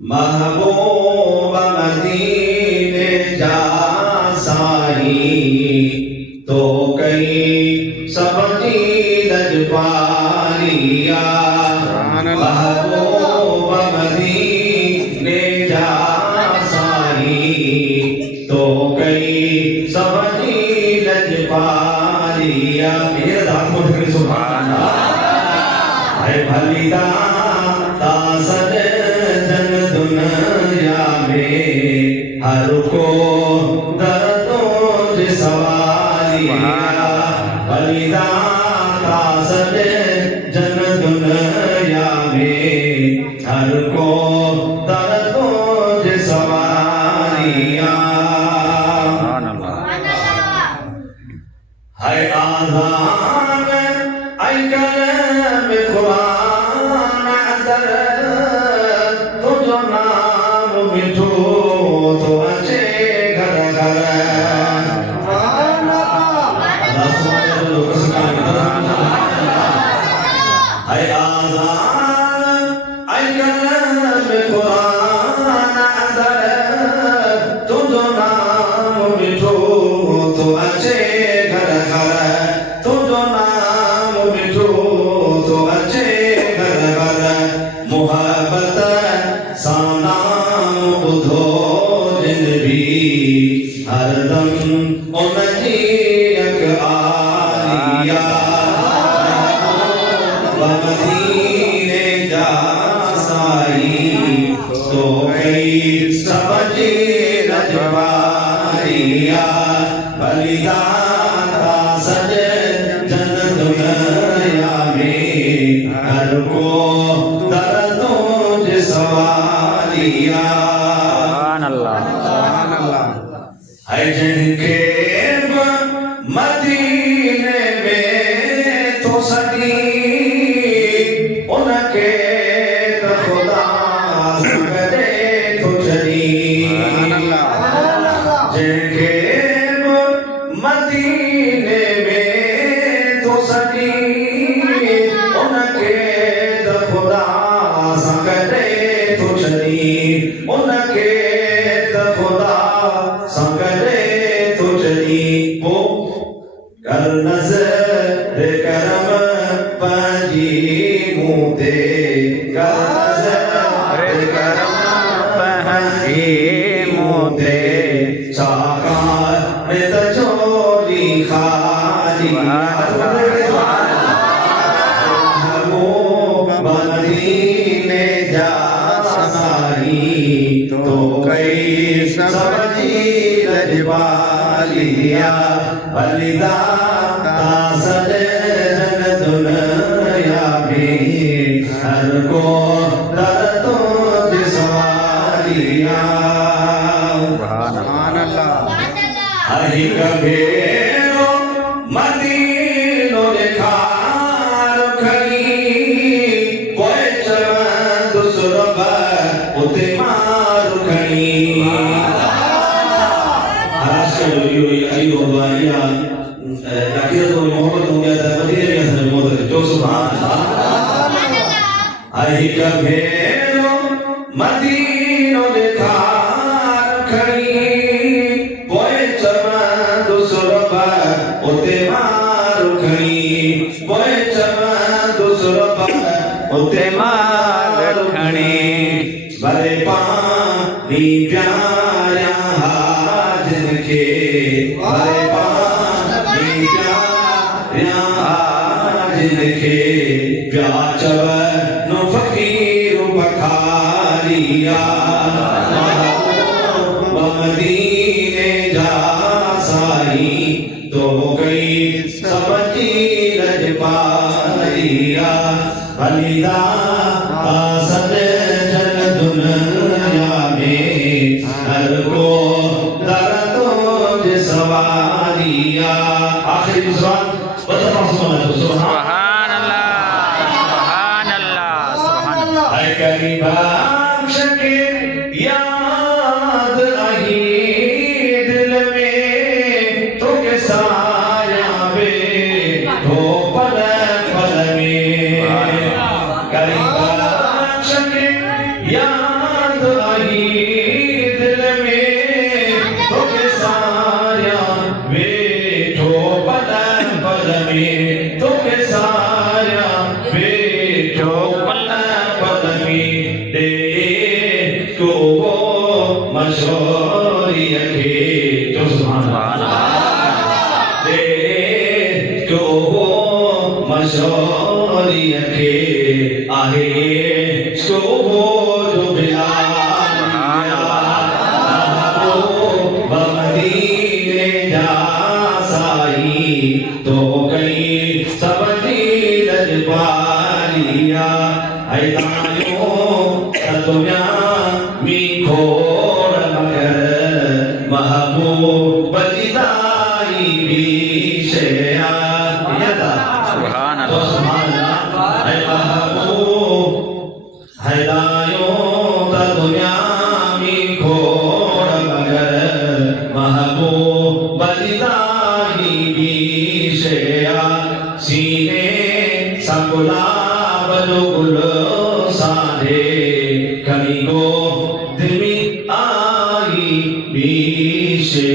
महबूब मदीने जा साई तो कई सबकी लजपालिया महबूब मदीने जा साई तो कई सबकी लजपालिया मेरे दांत को ढकने सुभान अल्लाह है भलीदा तासद जन दुनिया में हर को दर्दों से सवालिया भलीदा तासद जन दुनिया में हर को दर्दों से सवालिया है आज़ान ऐ कलम कुरान अंदर तुझो नाम मिठो तो अचे घर घर है आज़ान ऐ कलम कुरान अंदर तुझो नाम मिठो तो अचे घर घर तुझो नाम मिठो तो अचे घर घर मोहब्बत साना बुधो जिन भी हरदम उनकी एक आलिया मदीने जा साई तो कई समझी रजवालिया बलिदा तासद जन दुनिया में हर को दर्दों से सवालिया है जिनके मदीने में तो सदी उनके तो खुदा करे तो चली जिनके मदीने में तो सदी उनके तो खुदा करे तो चली उनके तो खुदा करे तो चली वो कर नजर करम पाजी मुदे कर नजर करम पाजी मुदे साकार में तचोली खाली वो मदीने जा साई तो कई समझी लजवालिया बलिदा तासद जन दुनिया में हर को दर्दों से सवालिया हरि कभेरो मदीनो देखार खड़ी कोई चवन दुसरब उते मार खड़ी मदीनो देखार खड़ी पोए चवन दुसरब उते मार खड़ी पोए चवन दुसरब उते मार खड़ी भले पानी प्याया हाजन के भले पानी प्याया हाजन के प्याचव नो फकीर बखारिया मदीने जा साई तो गई समझी लजपालिया बलिदा तासद जन दुनिया में हर को दर्दों से सवालिया आखिरी सुभान सुभान अल्लाह है करीबाम शके याद आई दिल में तो के साया बे तो पल जो हो मशोरी के आहे जो हो जो बिलालिया मदीने जा साई तो गई समझी लजपालिया हैदानियों दुनिया मी खोड़ मगर महबूब बलिदाई भी शेया यदा सुभान तो अल्लाह समाना है महबूब हैदानियों का दुनिया मी खोड़ मगर महबूब बलिदाई भी शेया सीने सकुलाब जो गुल साधे कमी को दिल में आई बीशे